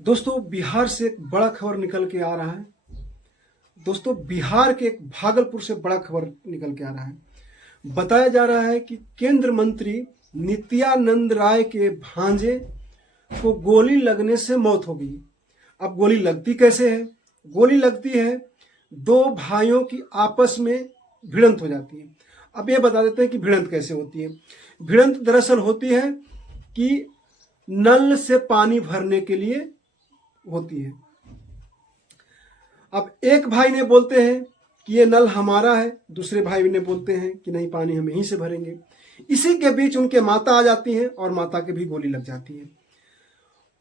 दोस्तों बिहार से एक बड़ा खबर निकल के आ रहा है। दोस्तों बिहार के एक भागलपुर से बड़ा खबर निकल के आ रहा है। बताया जा रहा है कि केंद्र मंत्री नित्यानंद राय के भांजे को गोली लगने से मौत हो गई। अब गोली लगती कैसे है? गोली लगती है दो भाइयों की आपस में भिड़ंत हो जाती है। अब ये बता देते हैं कि भिड़ंत कैसे होती है। भिड़ंत दरअसल होती है कि नल से पानी भरने के लिए होती है। अब एक भाई ने बोलते हैं कि ये नल हमारा है, दूसरे भाई ने बोलते हैं कि नहीं, पानी हम यहीं से भरेंगे। इसी के बीच उनके माता आ जाती हैं और माता के भी गोली लग जाती है।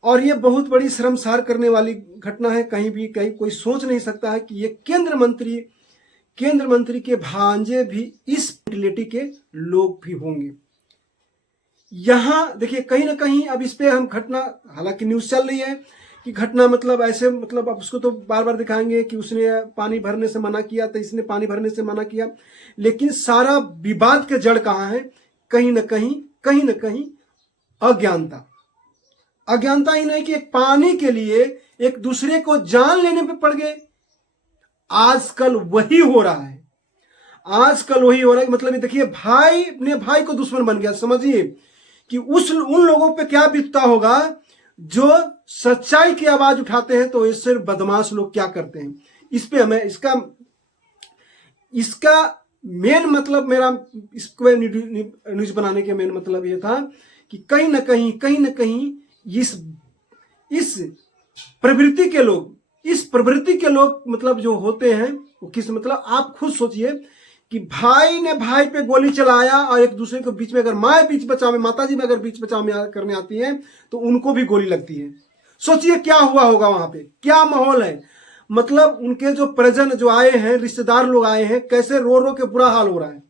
और ये बहुत बड़ी शर्मसार करने वाली घटना है। कहीं कोई सोच नहीं सकता है कि ये केंद्र मंत्री के भांजे भी इस मेंटालिटी के लोग भी होंगे। यहां देखिए, कहीं ना कहीं अब इस पे हम घटना, हालांकि न्यूज चल रही है कि घटना मतलब ऐसे, मतलब अब उसको तो बार बार दिखाएंगे कि उसने पानी भरने से मना किया तो इसने पानी भरने से मना किया, लेकिन सारा विवाद के जड़ कहां है? कहीं ना कहीं अज्ञानता ही नहीं कि एक पानी के लिए एक दूसरे को जान लेने पे पड़ गए। आजकल वही हो रहा है। मतलब ये देखिए, भाई ने भाई को दुश्मन बन गया। समझिए कि उन लोगों पे क्या बीतता होगा जो सच्चाई की आवाज उठाते हैं। तो ये सिर्फ बदमाश लोग क्या करते हैं, इस पे हमें इसका मेन मतलब, मेरा इसको न्यूज बनाने के मेन मतलब ये था कि कहीं ना कहीं इस प्रवृत्ति के लोग मतलब जो होते हैं वो किस, मतलब आप खुद सोचिए कि भाई ने भाई पे गोली चलाया और एक दूसरे के बीच में, अगर माताजी में अगर बीच बचाव में करने आती है तो उनको भी गोली लगती है। सोचिए क्या हुआ होगा वहां पे, क्या माहौल है। मतलब उनके जो परिजन जो आए हैं, रिश्तेदार लोग आए हैं, कैसे रो रो के बुरा हाल हो रहा है।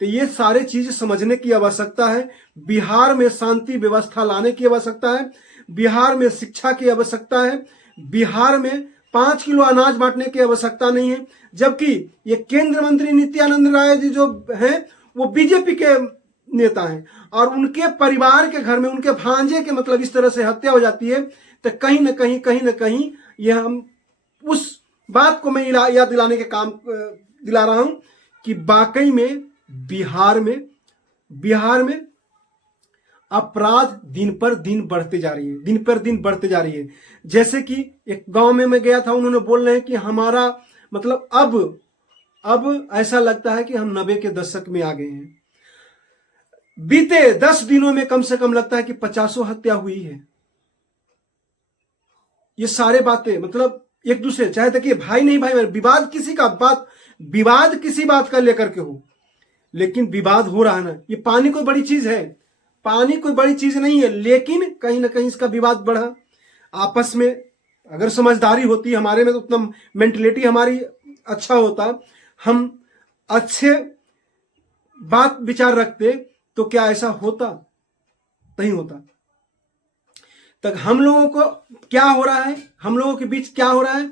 तो ये सारे चीज समझने की आवश्यकता है। बिहार में शांति व्यवस्था लाने की आवश्यकता है। बिहार में शिक्षा की आवश्यकता है। बिहार में 5 किलो अनाज बांटने की आवश्यकता नहीं है। जबकि ये केंद्र मंत्री नित्यानंद राय जी जो हैं वो बीजेपी के नेता हैं और उनके परिवार के घर में उनके भांजे के मतलब इस तरह से हत्या हो जाती है। तो कहीं ना कहीं ये हम उस बात को मैं याद दिलाने के काम दिला रहा हूं कि वाकई में बिहार में अपराध दिन पर दिन बढ़ते जा रही है। जैसे कि एक गांव में मैं गया था, उन्होंने बोल रहे हैं कि हमारा मतलब अब ऐसा लगता है कि हम 90 के दशक में आ गए हैं। बीते 10 दिनों में कम से कम लगता है कि 50 हत्या हुई है। ये सारे बातें मतलब एक दूसरे, चाहे देखिए भाई नहीं भाई, विवाद किसी बात का लेकर के हो, लेकिन विवाद हो रहा है ना। ये पानी कोई बड़ी चीज है, पानी कोई बड़ी चीज नहीं है, लेकिन कहीं ना कहीं इसका विवाद बढ़ा। आपस में अगर समझदारी होती हमारे में तो उतना मेंटलिटी हमारी अच्छा होता, हम अच्छे बात विचार रखते तो क्या ऐसा होता? नहीं होता। तक हम लोगों को क्या हो रहा है, हम लोगों के बीच क्या हो रहा है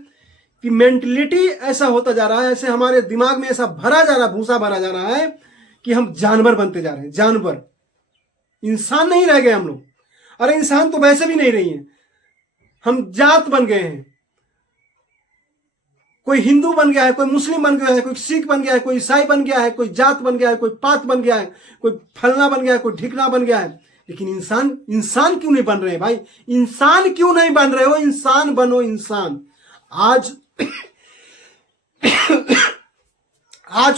कि मेंटलिटी ऐसा होता जा रहा है, ऐसे हमारे दिमाग में ऐसा भरा जा रहा है, भूसा भरा जा रहा है कि हम जानवर बनते जा रहे हैं। जानवर, इंसान नहीं रह गए हम लोग। अरे इंसान तो वैसे भी नहीं रही है, हम जात बन गए हैं। कोई हिंदू बन गया है, कोई मुस्लिम बन गया है, कोई सिख बन गया है, कोई ईसाई बन गया है, कोई जात बन गया है, कोई पात बन गया है, कोई फलना बन गया है, कोई ढिकना बन गया है। लेकिन इंसान क्यों नहीं बन रहे भाई? इंसान क्यों नहीं बन रहे हो? इंसान बनो, इंसान। आज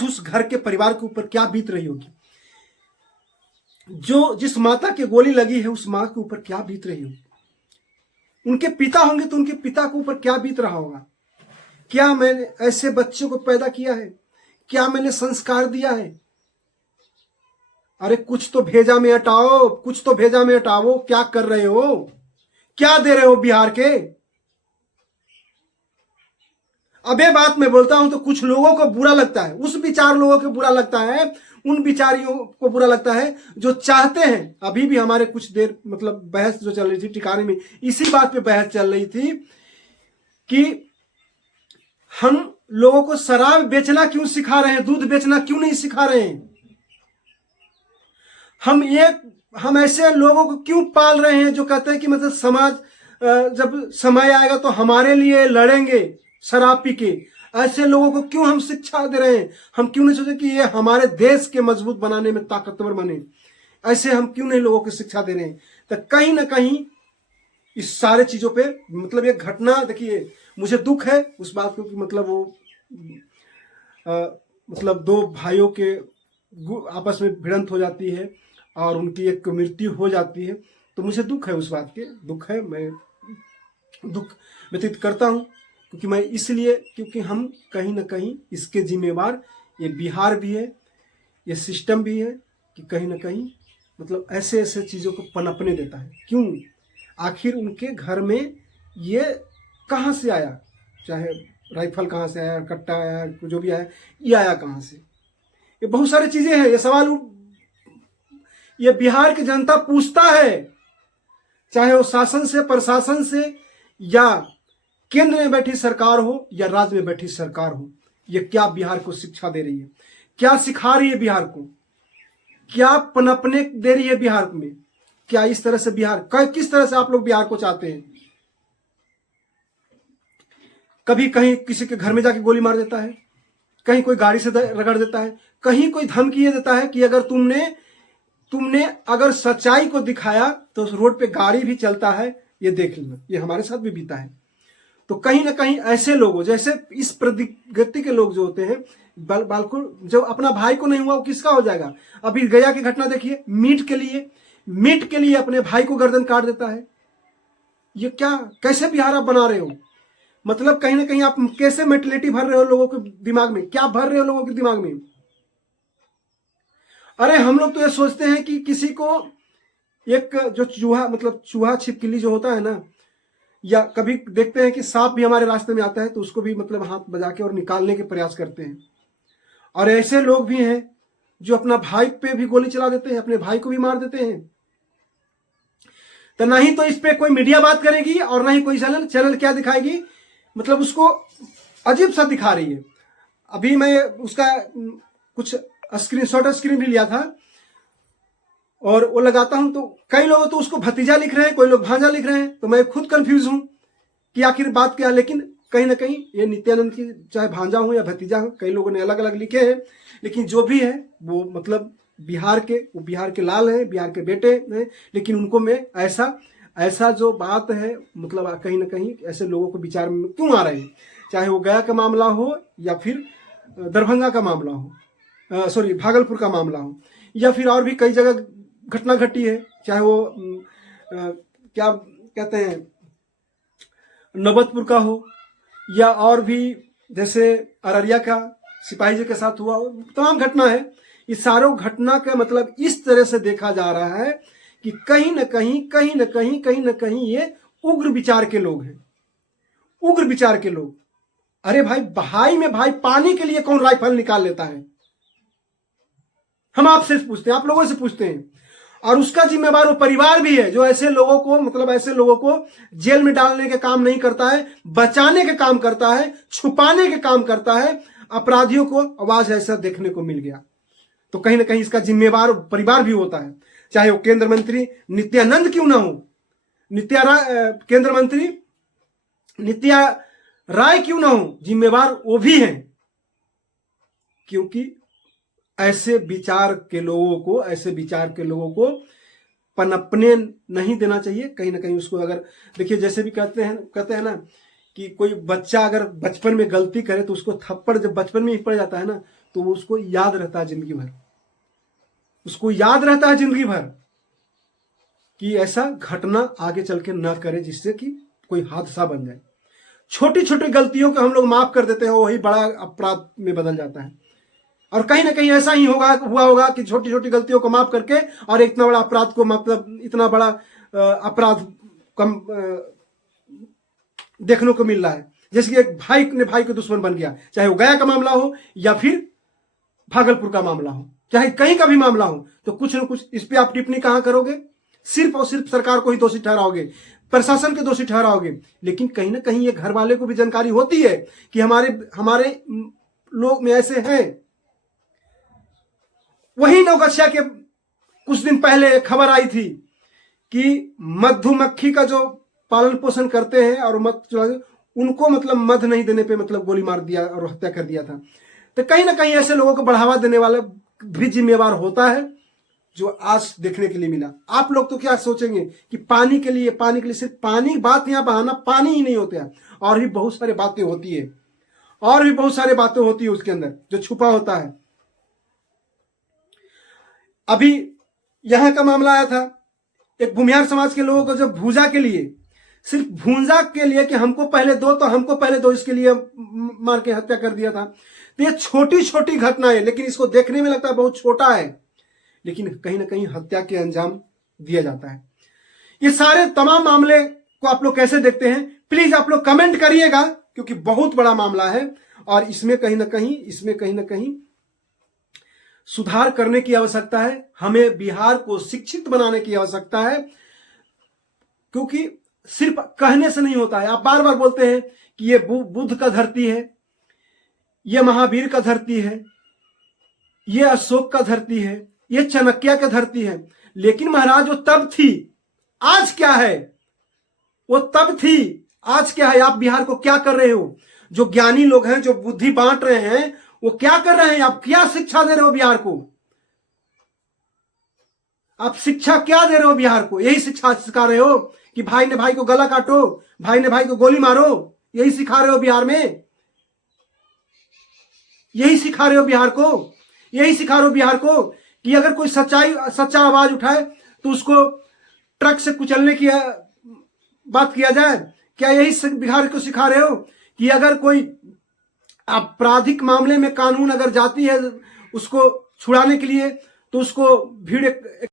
उस घर के परिवार के ऊपर क्या बीत रही होगी? जिस माता के गोली लगी है उस मां के ऊपर क्या बीत रही होगी? उनके पिता होंगे तो उनके पिता के ऊपर क्या बीत रहा होगा? क्या मैंने ऐसे बच्चों को पैदा किया है? क्या मैंने संस्कार दिया है? अरे कुछ तो भेजा में हटाओ। क्या कर रहे हो? क्या दे रहे हो बिहार के? अब ये बात मैं बोलता हूं तो कुछ लोगों को बुरा लगता है, उन बिचारियों को बुरा लगता है जो चाहते हैं। अभी भी हमारे कुछ देर मतलब बहस जो चल रही थी टिकाने में, इसी बात पे बहस चल रही थी कि हम लोगों को शराब बेचना क्यों सिखा रहे हैं, दूध बेचना क्यों नहीं सिखा रहे हैं? हम ऐसे लोगों को क्यों पाल रहे हैं जो कहते हैं कि मतलब जब समय आएगा तो हमारे लिए लड़ेंगे शराब पी के, ऐसे लोगों को क्यों हम शिक्षा दे रहे हैं? हम क्यों नहीं सोचे कि ये हमारे देश के मजबूत बनाने में ताकतवर बने? ऐसे हम क्यों नहीं लोगों को शिक्षा दे रहे हैं? तो कहीं ना कहीं इस सारे चीजों पे मतलब ये घटना, देखिए मुझे दुख है उस बात को कि मतलब वो मतलब दो भाइयों के आपस में भिड़ंत हो जाती है और उनकी एक मृत्यु हो जाती है, तो मुझे दुख है उस बात के, दुख है, मैं दुख व्यतीत करता हूँ। क्योंकि मैं इसलिए, क्योंकि हम कहीं ना कहीं इसके जिम्मेवार ये बिहार भी है, ये सिस्टम भी है कि कहीं ना कहीं मतलब ऐसे ऐसे चीज़ों को पनपने देता है। क्यों? आखिर उनके घर में ये कहाँ से आया? चाहे राइफल कहाँ से आया, कट्टा आया, जो भी आया, ये आया कहाँ से? ये बहुत सारी चीजें हैं, ये सवाल ये बिहार की जनता पूछता है, चाहे वो शासन से, प्रशासन से, या केंद्र में बैठी सरकार हो या राज्य में बैठी सरकार हो। ये क्या बिहार को शिक्षा दे रही है? क्या सिखा रही है बिहार को? क्या पनपने दे रही है बिहार में? क्या इस तरह से बिहार, किस तरह से आप लोग बिहार को चाहते हैं? कभी कहीं किसी के घर में जाके गोली मार देता है, कहीं कोई गाड़ी से रगड़ देता है, कहीं कोई धमकी ये देता है कि अगर तुमने अगर सच्चाई को दिखाया तो उस रोड पे गाड़ी भी चलता है, ये देख लेना। ये हमारे साथ भी बीता है। तो कहीं ना कहीं ऐसे लोगों, जैसे इस प्रगति के लोग जो होते हैं, बिल्कुल जो अपना भाई को नहीं हुआ वो किसका हो जाएगा? अभी गया की घटना देखिए, मीट के लिए अपने भाई को गर्दन काट देता है। ये क्या, कैसे बिहार आप बना रहे हो? मतलब कहीं ना कहीं आप कैसे मेंटलिटी भर रहे हो लोगों के दिमाग में? क्या भर रहे हो लोगों के दिमाग में? अरे हम लोग तो ये सोचते हैं कि किसी को एक जो चूहा, मतलब चूहा छिपकली जो होता है ना, या कभी देखते हैं कि सांप भी हमारे रास्ते में आता है तो उसको भी मतलब हाथ बजा के और निकालने के प्रयास करते हैं। और ऐसे लोग भी हैं जो अपना भाई पे भी गोली चला देते हैं, अपने भाई को भी मार देते हैं। तो ना ही तो इस पे कोई मीडिया बात करेगी और ना ही कोई चैनल क्या दिखाएगी, मतलब उसको अजीब सा दिखा रही है। अभी मैं उसका कुछ स्क्रीन भी लिया था और वो लगाता हूं तो कई लोग तो उसको भतीजा लिख रहे हैं, कोई लोग भांजा लिख रहे हैं, तो मैं खुद कंफ्यूज हूं कि आखिर बात क्या है। लेकिन कहीं ना कहीं ये नित्यानंद की चाहे भांजा हो या भतीजा हो, कई लोगों ने अलग अलग लिखे हैं, लेकिन जो भी है वो मतलब बिहार के लाल हैं, बिहार के बेटे हैं। लेकिन उनको मैं ऐसा जो बात है, मतलब कहीं ना कहीं ऐसे लोगों को विचार में क्यों आ रहे हैं? चाहे वो गया का मामला हो या फिर दरभंगा का मामला हो, सॉरी भागलपुर का मामला हो, या फिर और भी कई जगह घटना घटी है, चाहे वो क्या कहते हैं नौबतपुर का हो, या और भी जैसे अररिया का सिपाही जी के साथ हुआ हो, तमाम घटना है। इस सारों घटना का मतलब इस तरह से देखा जा रहा है कि कहीं ना कहीं ये उग्र विचार के लोग हैं, उग्र विचार के लोग। अरे भाई में भाई पानी के लिए कौन राइफल निकाल लेता है? हम आपसे पूछते हैं, आप लोगों से पूछते हैं। और उसका जिम्मेवार वो परिवार भी है जो ऐसे लोगों को, मतलब ऐसे लोगों को जेल में डालने के काम नहीं करता है, बचाने के काम करता है, छुपाने के काम करता है। अपराधियों को आवाज ऐसा देखने को मिल गया तो कहीं ना कहीं इसका जिम्मेवार परिवार भी होता है। चाहे वो केंद्र मंत्री नित्यानंद क्यों ना हो, केंद्र मंत्री नित्या राय क्यों ना हो, जिम्मेवार वो भी हैं। क्योंकि ऐसे विचार के लोगों को पनपने नहीं देना चाहिए। कहीं ना कहीं उसको, अगर देखिए जैसे भी कहते हैं ना कि कोई बच्चा अगर बचपन में गलती करे तो उसको थप्पड़ जब बचपन में ही पड़ जाता है ना, तो वो उसको याद रहता है जिंदगी भर, कि ऐसा घटना आगे चल के ना करे जिससे कि कोई हादसा बन जाए। छोटी छोटी गलतियों को हम लोग माफ कर देते हैं, वही बड़ा अपराध में बदल जाता है। और कहीं ना कहीं ऐसा ही हुआ होगा कि छोटी छोटी गलतियों को माफ करके और इतना बड़ा अपराध को, मतलब इतना बड़ा अपराध कम देखने को मिल रहा है। जैसे कि एक भाई ने भाई के दुश्मन बन गया, चाहे वो गया का मामला हो या फिर भागलपुर का मामला हो, चाहे कहीं का भी मामला हो, तो कुछ न कुछ इस पे आप टिप्पणी कहां करोगे? सिर्फ और सिर्फ सरकार को ही दोषी ठहराओगे, प्रशासन के दोषी ठहराओगे। लेकिन कहीं ना कहीं ये घर वाले को भी जानकारी होती है कि हमारे लोग में ऐसे हैं। वही नौगछिया के कुछ दिन पहले खबर आई थी कि मधुमक्खी का जो पालन पोषण करते हैं और मत उनको मतलब मध नहीं देने पे मतलब गोली मार दिया और हत्या कर दिया था। तो कहीं ना कहीं ऐसे लोगों को बढ़ावा देने वाला भी जिम्मेवार होता है, जो आज देखने के लिए मिला। आप लोग तो क्या सोचेंगे कि पानी के लिए सिर्फ पानी बात यहाँ बहाना पानी ही नहीं होता है, और भी बहुत सारी बातें होती है, और भी बहुत सारी बातें होती है उसके अंदर जो छुपा होता है। अभी यहां का मामला आया था, एक भूमिहार समाज के लोगों को जो भूजा के लिए, सिर्फ भूजा के लिए कि हमको पहले दो तो हमको पहले दो, इसके लिए मार के हत्या कर दिया था। तो ये छोटी छोटी घटनाएं, लेकिन इसको देखने में लगता है बहुत छोटा है, लेकिन कहीं ना कहीं हत्या के अंजाम दिया जाता है। ये सारे तमाम मामले को आप लोग कैसे देखते हैं, प्लीज आप लोग कमेंट करिएगा, क्योंकि बहुत बड़ा मामला है और इसमें कहीं ना कहीं सुधार करने की आवश्यकता है। हमें बिहार को शिक्षित बनाने की आवश्यकता है, क्योंकि सिर्फ कहने से नहीं होता है। आप बार बार बोलते हैं कि ये बुद्ध का धरती है, ये महावीर का धरती है, ये अशोक का धरती है, ये चाणक्य का धरती है, लेकिन महाराज वो तब थी, आज क्या है? वो तब थी, आज क्या है? आप बिहार को क्या कर रहे हो? जो ज्ञानी लोग हैं, जो बुद्धि बांट रहे हैं, वो क्या कर रहे हैं? आप क्या शिक्षा दे रहे हो बिहार को? आप शिक्षा क्या दे रहे हो बिहार को? यही शिक्षा सिखा रहे हो कि भाई ने भाई को गला काटो, भाई ने भाई को गोली मारो, यही सिखा रहे हो बिहार में? यही सिखा रहे हो बिहार को? यही सिखा रहे हो बिहार को कि अगर कोई सच्चा आवाज उठाए तो उसको ट्रक से कुचलने की बात किया जाए? क्या यही बिहार को सिखा रहे हो कि अगर कोई आपराधिक मामले में कानून अगर जाती है उसको छुड़ाने के लिए, तो उसको भीड़